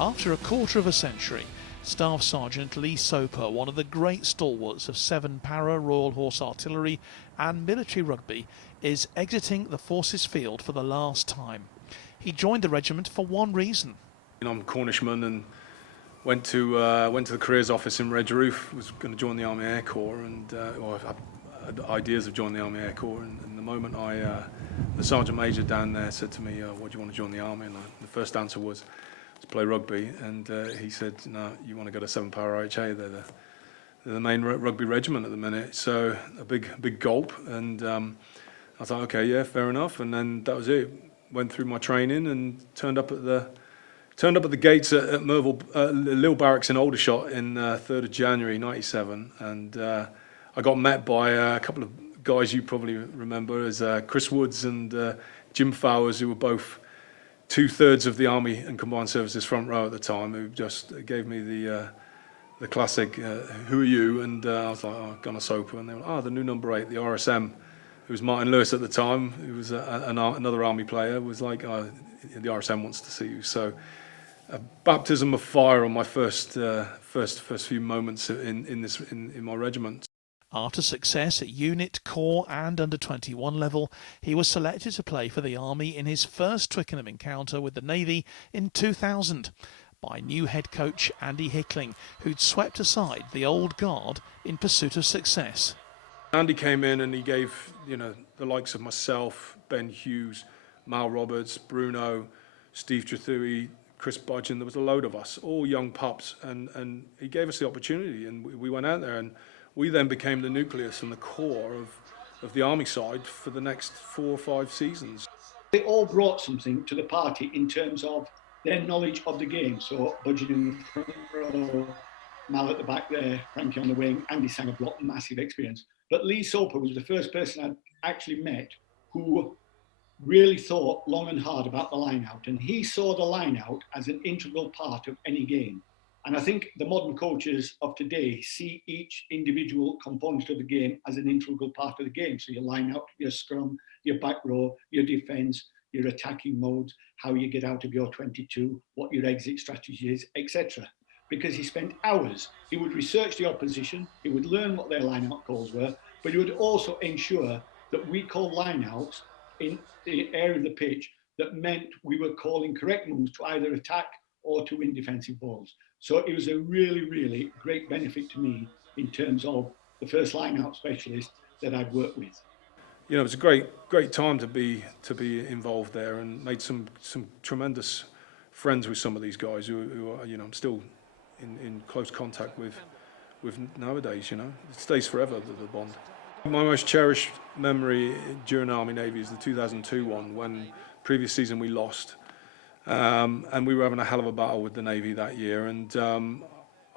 After a quarter of a century, Staff Sergeant Lee Soper, one of the great stalwarts of 7 Para Royal Horse Artillery and military rugby, is exiting the forces field for the last time. He joined the regiment for one reason. I'm a Cornishman and went to the careers office in Red Roof. Was going to join the Army Air Corps, and I had ideas of joining the Army Air Corps. And the moment the Sergeant Major down there said to me, "What do you want to join the Army?" And the first answer was to play rugby. And he said, "No, you want to go to 7 Para RHA? They're the main rugby regiment at the minute." So a big gulp, and I thought, okay, yeah, fair enough. And then that was it. Went through my training and turned up at the gates at Merville, Lille Barracks in Aldershot in 3rd of January 97, and I got met by a couple of guys you probably remember as Chris Woods and Jim Fowers, who were both 2/3 of the Army and Combined Services front row at the time, who just gave me the classic, "Who are you?" And I was like, "Oh, Gunner Soper," and they were, "Oh, the new number 8, the RSM." It was Martin Lewis at the time, who was another Army player, was like, "Oh, the RSM wants to see you." So a baptism of fire on my first few moments in my regiment. After success at unit, corps and under-21 level, he was selected to play for the Army in his first Twickenham encounter with the Navy in 2000 by new head coach Andy Hickling, who'd swept aside the old guard in pursuit of success. Andy came in and he gave, the likes of myself, Ben Hughes, Mal Roberts, Bruno, Steve Trethui, Chris Budgeon, there was a load of us, all young pups, and he gave us the opportunity, and we went out there, and we then became the nucleus and the core of the Army side for the next 4 or 5 seasons. They all brought something to the party in terms of their knowledge of the game. So Budgeon in the front row, Mal at the back there, Frankie on the wing, Andy Sanger block, massive experience. But Lee Soper was the first person I'd actually met who really thought long and hard about the line-out, and he saw the line-out as an integral part of any game. And I think the modern coaches of today see each individual component of the game as an integral part of the game. So your line-out, your scrum, your back row, your defence, your attacking modes, how you get out of your 22, what your exit strategy is, etc. Because he spent hours. He would research the opposition, he would learn what their line-out calls were, but he would also ensure that we called line-outs in the area of the pitch that meant we were calling correct moves to either attack or to win defensive balls. So it was a really, really great benefit to me in terms of the first line-out specialist that I'd worked with. It was a great time to be involved there, and made some tremendous friends with some of these guys who are, I'm still in close contact with nowadays. It stays forever, the bond. My most cherished memory during Army Navy is the 2002 one, when previous season we lost, and we were having a hell of a battle with the Navy that year, and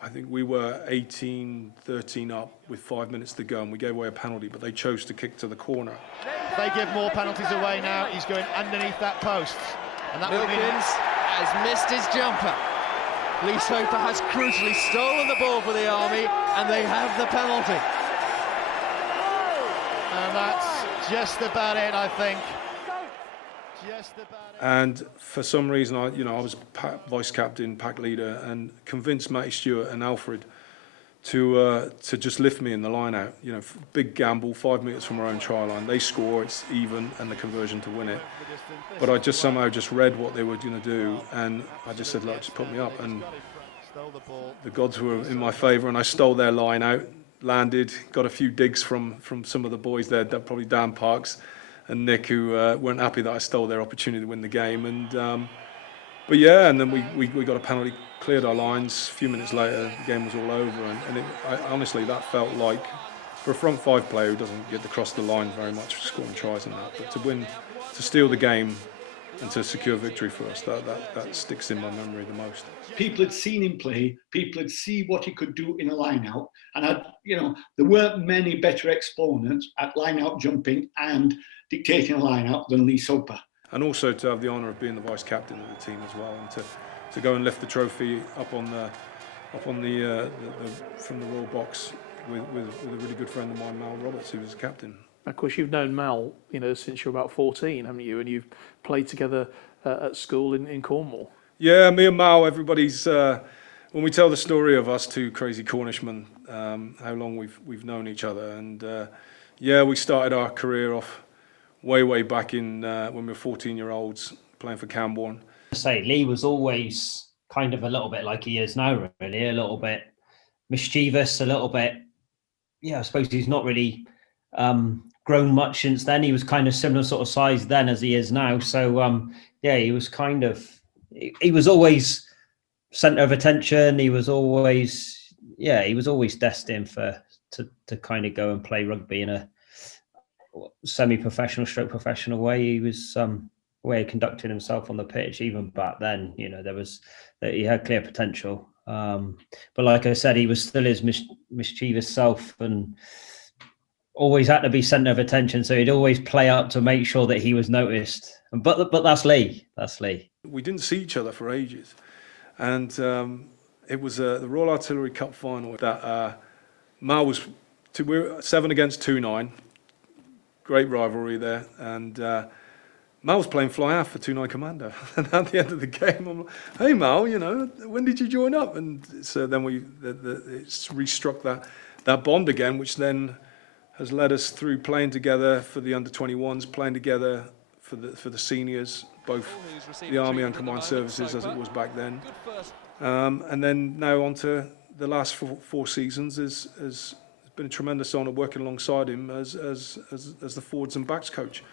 I think we were 18-13 up with 5 minutes to go, and we gave away a penalty, but they chose to kick to the corner. They give more penalties away now. He's going underneath that post, and that Wilkins has missed his jumper. Lee Soper has crucially stolen the ball for the Army, and they have the penalty. And that's just about it, I think. Just about it. And for some reason, I was vice captain, pack leader, and convinced Matty Stewart and Alfred to just lift me in the line out. Big gamble, 5 minutes from our own try line. They score, it's even, and the conversion to win it. But I just somehow read what they were going to do, and I just said, "Look, just put me up." And the gods were in my favour, and I stole their line out. Landed, got a few digs from some of the boys there, probably Dan Parks and Nick, who weren't happy that I stole their opportunity to win the game. And and then we got a penalty, cleared our lines. A few minutes later, the game was all over. And honestly, that felt like, for a front 5 player who doesn't get to cross the line very much for scoring tries and that, but to steal the game and to secure victory for us, that sticks in my memory the most. People had seen him play, people had seen what he could do in a line-out, and there weren't many better exponents at line-out jumping and dictating a line-out than Lee Soper. And also to have the honour of being the vice captain of the team as well, and to go and lift the trophy up from the Royal Box with a really good friend of mine, Mal Roberts, who was the captain. Of course, you've known Mal, since you're about 14, haven't you? And you've played together at school in Cornwall. Yeah, me and Mal, everybody's, when we tell the story of us two crazy Cornishmen, how long we've known each other, and yeah, we started our career off way back in when we were 14-year-olds playing for Camborne. Say Lee was always kind of a little bit like he is now, really, a little bit mischievous, a little bit, yeah, I suppose he's not really grown much since then. He was kind of similar sort of size then as he is now. So yeah, he was kind of, he was always centre of attention. He was always destined to kind of go and play rugby in a semi-professional stroke professional way. He was way he conducted himself on the pitch, even back then, you know, he had clear potential. But like I said, he was still his mischievous self and always had to be centre of attention. So he'd always play up to make sure that he was noticed. But that's Lee. That's Lee. We didn't see each other for ages, and it was the Royal Artillery Cup final that Mal was. We were 7 against 2-9. Great rivalry there, and Mal was playing fly half for 2-9 Commando. And at the end of the game, I'm like, "Hey Mal, you know, when did you join up?" And so then it's restruck that bond again, which then has led us through playing together for the under-21s, playing together for the seniors, both the Army and Combined Services as it was back then, and then now on to the last four seasons. Has been a tremendous honour working alongside him as the forwards and backs coach.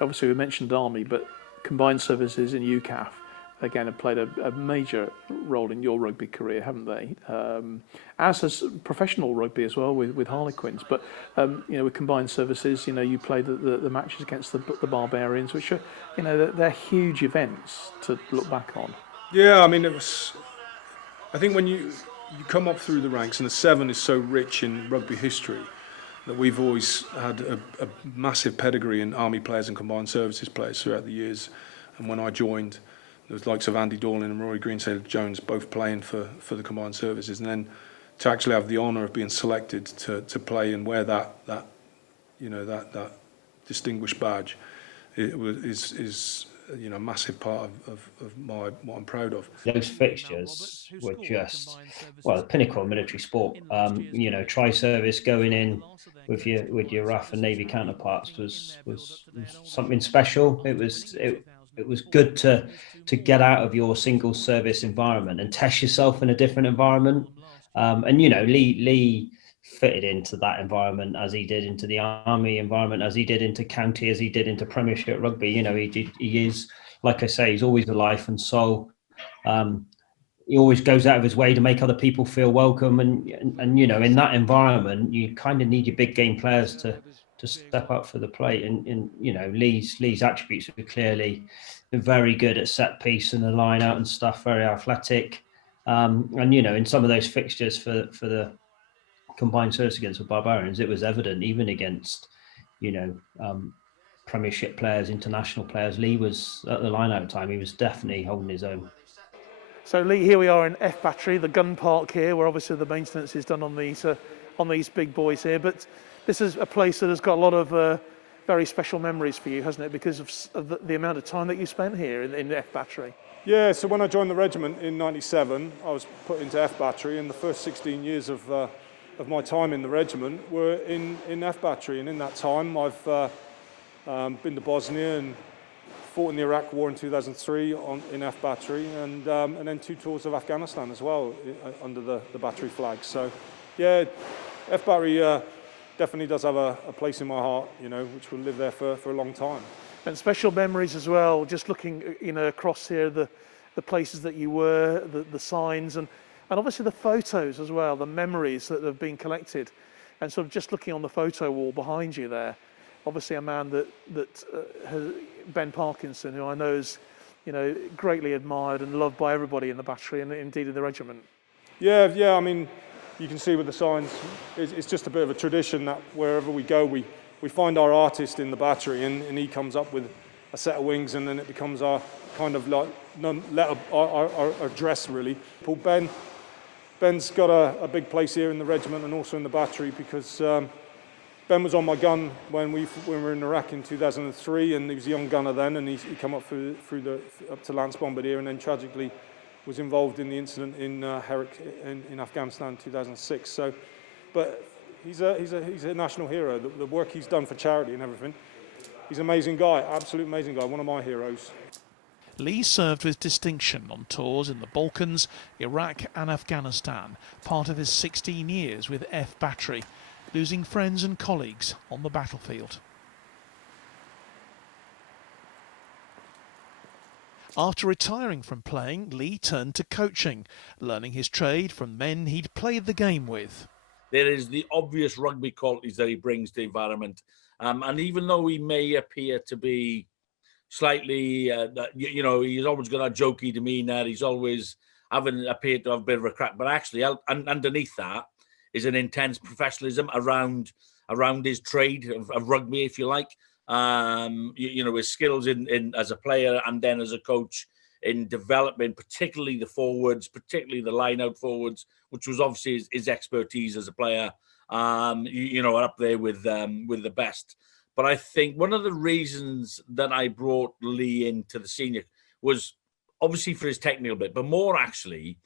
Obviously, we mentioned Army, but Combined Services in UCAF, again, have played a major role in your rugby career, haven't they? As has professional rugby as well with Harlequins. But, you know, with Combined Services, you know, you played the matches against the Barbarians, which are, you know, they're huge events to look back on. Yeah, I mean, I think when you come up through the ranks, and the 7 is so rich in rugby history, that we've always had a massive pedigree in Army players and Combined Services players throughout the years. And when I joined, there was the likes of Andy Dorling and Rory Greensail-Jones both playing for the Combined Services, and then to actually have the honour of being selected to play and wear that distinguished badge, is you know, a massive part of what I'm proud of. Those fixtures were just, well, the pinnacle of military sport. You know, tri-service going in with your RAF and Navy counterparts was something special. It was good to get out of your single service environment and test yourself in a different environment. And you know, Lee fitted into that environment as he did into the Army environment, as he did into county, as he did into Premiership rugby. You know, he is, like I say, he's always a life and soul. He always goes out of his way to make other people feel welcome, and you know, in that environment, you kind of need your big game players to step up for the plate. And you know, Lee's attributes are clearly very good at set piece and the line out and stuff, very athletic. And you know, in some of those fixtures for the Combined Service against the Barbarians, it was evident, even against, you know, Premiership players, international players. Lee was at the line-out time. He was definitely holding his own. So Lee, here we are in F Battery, the gun park here, where obviously the maintenance is done on these big boys here. But this is a place that has got a lot of very special memories for you, hasn't it? Because of the amount of time that you spent here in F Battery. Yeah. So when I joined the regiment in '97, I was put into F Battery, and the first 16 years of my time in the regiment were in F Battery, and in that time I've been to Bosnia and fought in the Iraq War in 2003 in F Battery, and then 2 tours of Afghanistan as well under the battery flag. So yeah, F Battery definitely does have a place in my heart, you know, which will live there for a long time. And special memories as well, just looking, you know, across here, the places that you were, the signs, and obviously the photos as well, the memories that have been collected. And sort of just looking on the photo wall behind you there, obviously a man that has, Ben Parkinson, who I know is, you know, greatly admired and loved by everybody in the battery and indeed in the regiment. Yeah, I mean, you can see with the signs, it's just a bit of a tradition that wherever we go, we find our artist in the battery, and he comes up with a set of wings, and then it becomes our kind of like our dress, really. Ben's got a big place here in the regiment and also in the battery, because Ben was on my gun when we were in Iraq in 2003, and he was a young gunner then, and he came up up to Lance Bombardier, and then tragically was involved in the incident in Herat in Afghanistan in 2006. So, but he's a national hero. The work he's done for charity and everything. He's an amazing guy, absolute amazing guy, one of my heroes. Lee served with distinction on tours in the Balkans, Iraq and Afghanistan, part of his 16 years with F Battery, losing friends and colleagues on the battlefield. After retiring from playing, Lee turned to coaching, learning his trade from men he'd played the game with. There is the obvious rugby qualities that he brings to the environment. And even though he may appear to be slightly, he's always got a jokey demeanour, he's always appeared to have a bit of a crack, but actually underneath that is an intense professionalism around his trade of rugby, if you like. His skills in as a player and then as a coach in developing, particularly the forwards, particularly the line-out forwards, which was obviously his expertise as a player. Up there with the best. But I think one of the reasons that I brought Lee into the senior was obviously for his technical bit, but more actually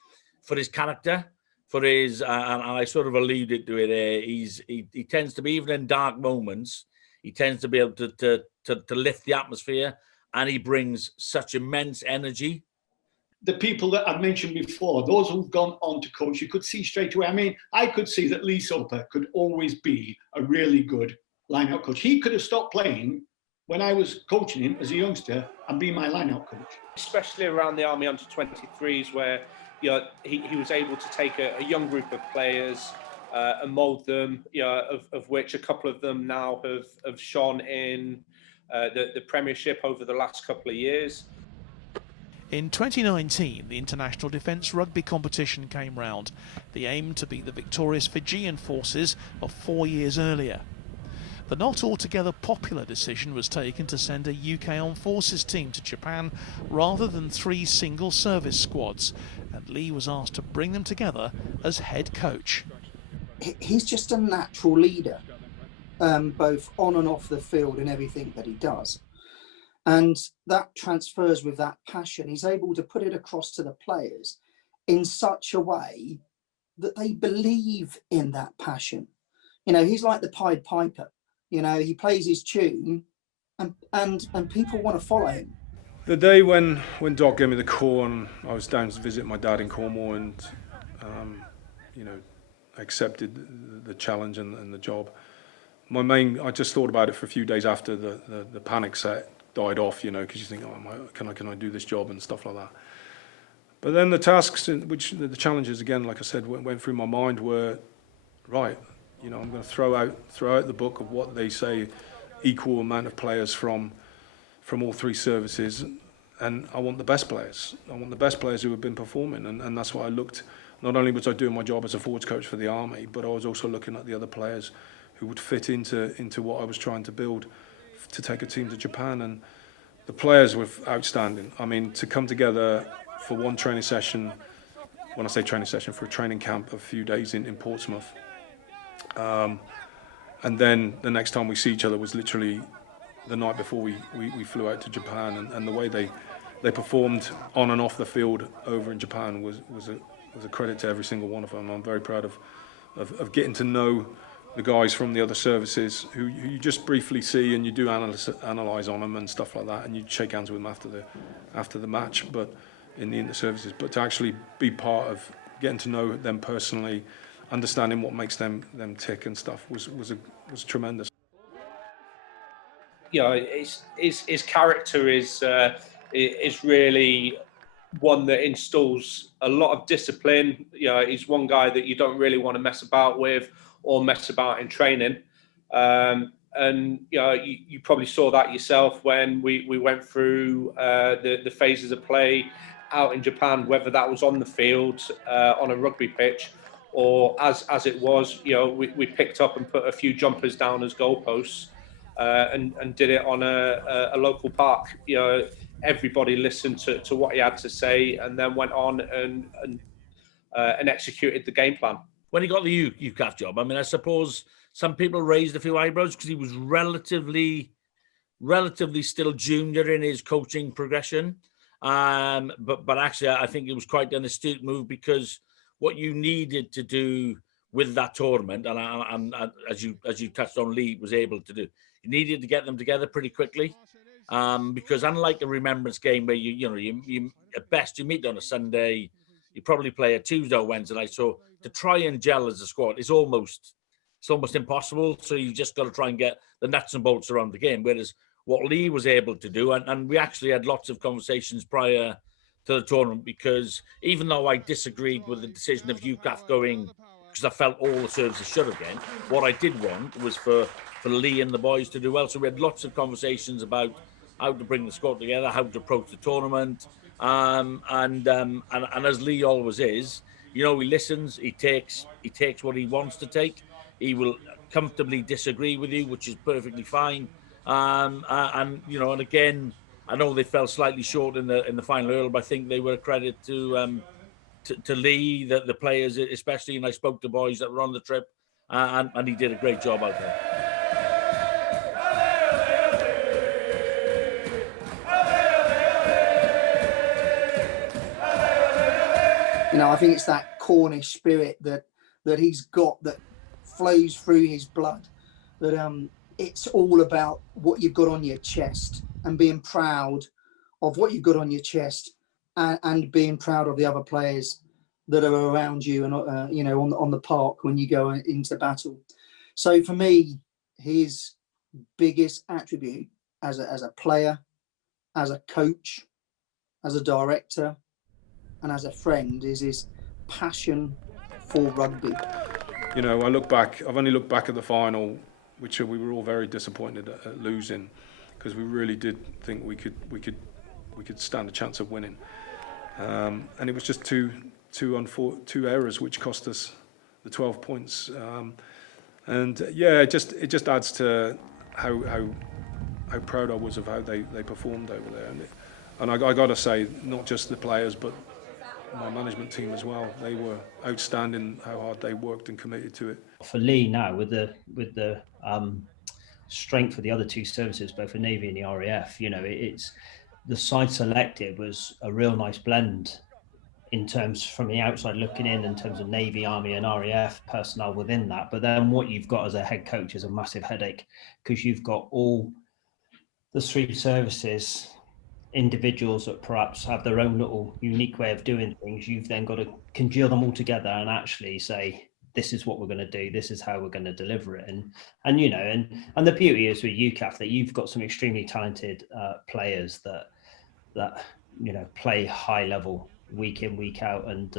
for his character, for his, and I sort of alluded to it. He tends to be, even in dark moments, he tends to be able to lift the atmosphere, and he brings such immense energy. The people that I've mentioned before, those who've gone on to coach, you could see straight away. I mean, I could see that Lee Soper could always be a really good line-out coach. He could have stopped playing when I was coaching him as a youngster and be my line-out coach. Especially around the Army under-23s, where he was able to take a young group of players and mould them, of which a couple of them now have shone in the Premiership over the last couple of years. In 2019, the International Defence Rugby competition came round, the aim to beat the victorious Fijian forces of 4 years earlier. The not altogether popular decision was taken to send a UK Armed Forces team to Japan rather than 3 single service squads, and Lee was asked to bring them together as head coach. He's just a natural leader, both on and off the field in everything that he does. And that transfers with that passion. He's able to put it across to the players in such a way that they believe in that passion. He's like the Pied Piper. He plays his tune and people want to follow him. The day when Doc gave me the call and I was down to visit my dad in Cornwall and, accepted the challenge and the job. I just thought about it for a few days after the panic set died off, because you think, can I do this job and stuff like that. But then the tasks, the challenges again, like I said, went through my mind were, right, I'm going to throw out the book of what they say, equal amount of players from all 3 services, and I want the best players. I want the best players who have been performing, and that's what I looked. Not only was I doing my job as a forwards coach for the Army, but I was also looking at the other players who would fit into what I was trying to build to take a team to Japan, and the players were outstanding. I mean, to come together for one training session, when I say training session, for a training camp of a few days in Portsmouth, and then the next time we see each other was literally the night before we flew out to Japan, and the way they performed on and off the field over in Japan was a credit to every single one of them. I'm very proud of getting to know the guys from the other services who you just briefly see, and you do analyse on them and stuff like that, and you shake hands with them after the match, but in the inter-services. But to actually be part of getting to know them personally, understanding what makes them tick and stuff was tremendous. His character is really one that installs a lot of discipline. He's one guy that you don't really want to mess about with or mess about in training. And you probably saw that yourself when we went through the phases of play out in Japan, whether that was on the field, on a rugby pitch, or as it was, we picked up and put a few jumpers down as goalposts and did it on a local park. Everybody listened to what he had to say and then went on and executed the game plan. when he got the UCAF job, I mean, I suppose some people raised a few eyebrows because he was relatively still junior in his coaching progression. But actually, I think it was quite an astute move, because what you needed to do with that tournament, and as you touched on, Lee was able to do, you needed to get them together pretty quickly. Because unlike a remembrance game where you at best you meet on a Sunday, you probably play a Tuesday or Wednesday night. So to try and gel as a squad is almost impossible. So you just got to try and get the nuts and bolts around the game. Whereas what Lee was able to do, and we actually had lots of conversations prior to the tournament, because even though I disagreed with the decision of UCAF going, because I felt all the services should have gone, what I did want was for Lee and the boys to do well. So we had lots of conversations about how to bring the squad together, how to approach the tournament, and as Lee always is, he listens, he takes what he wants to take. He will comfortably disagree with you, which is perfectly fine. And again, I know they fell slightly short in the final hurdle, but I think they were a credit to Lee, the players especially. And I spoke to boys that were on the trip, and he did a great job out there. I think it's that Cornish spirit that he's got that flows through his blood. That it's all about what you've got on your chest and being proud of what you've got on your chest, and being proud of the other players that are around you and on the park when you go into battle. So for me, his biggest attribute as a player, as a coach, as a director, and as a friend is his passion for rugby. I've only looked back at the final, which we were all very disappointed at losing, because we really did think we could stand a chance of winning, and it was just two errors which cost us the 12 points, it just adds to how proud I was of how they performed over there, and I got to say, not just the players but my management team as well. They were outstanding how hard they worked and committed to it. For Lee now, with the strength of the other two services, both the Navy and the RAF, it's the side selected was a real nice blend in terms from the outside looking in terms of Navy, Army and RAF personnel within that. But then what you've got as a head coach is a massive headache, because you've got all the three services, individuals that perhaps have their own little unique way of doing things. You've then got to congeal them all together and actually say, this is what we're going to do, this is how we're going to deliver it. And the beauty is with UCAF that you've got some extremely talented players that play high level week in, week out, and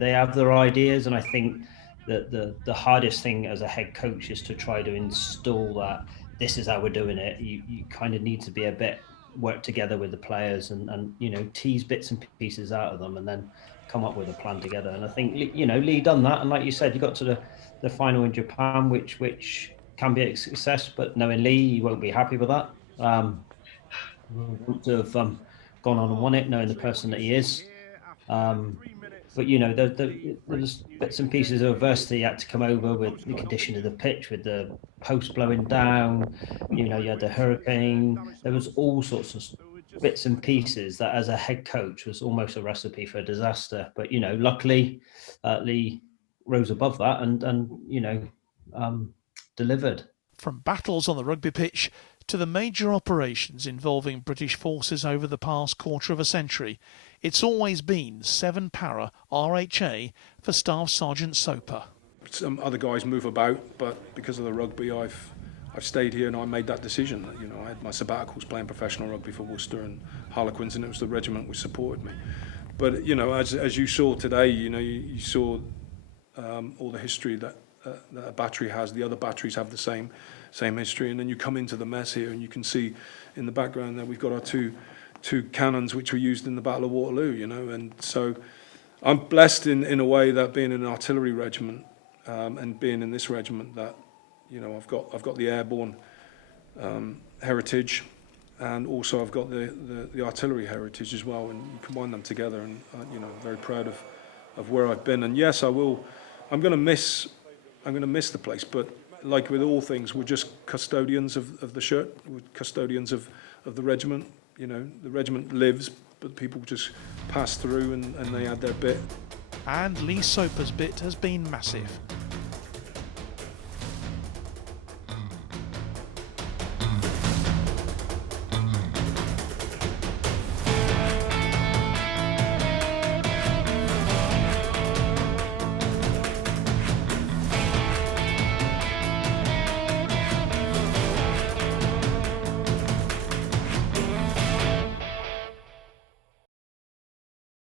they have their ideas. And I think that the hardest thing as a head coach is to try to install that this is how we're doing it. You kind of need to be a bit work together with the players and tease bits and pieces out of them and then come up with a plan together. And I think Lee done that, and like you said, you got to the final in Japan, which can be a success, but knowing Lee, you won't be happy with that. Want to have gone on and won it, knowing the person that he is. But there's bits and pieces of adversity had to come over with the condition of the pitch, with the post blowing down. You had the hurricane. There was all sorts of bits and pieces that, as a head coach, was almost a recipe for a disaster. But luckily, Lee rose above that and delivered. From battles on the rugby pitch to the major operations involving British forces over the past quarter of a century, it's always been 7 para RHA for Staff Sergeant Soper. Some other guys move about, but because of the rugby, I've stayed here and I made that decision. I had my sabbaticals playing professional rugby for Worcester and Harlequins, and it was the regiment which supported me. But as you saw today, you saw all the history that a battery has. The other batteries have the same history, and then you come into the mess here and you can see in the background that we've got our two cannons which were used in the Battle of Waterloo, and so I'm blessed in a way that being in an artillery regiment and being in this regiment that I've got the airborne heritage, and also I've got the artillery heritage as well, and you combine them together, and I'm very proud of where I've been. And yes, I will I'm going to miss the place, but like with all things, we're just custodians of the shirt, we're custodians of the regiment. You know, the regiment lives, but people just pass through and they add their bit. And Lee Soper's bit has been massive.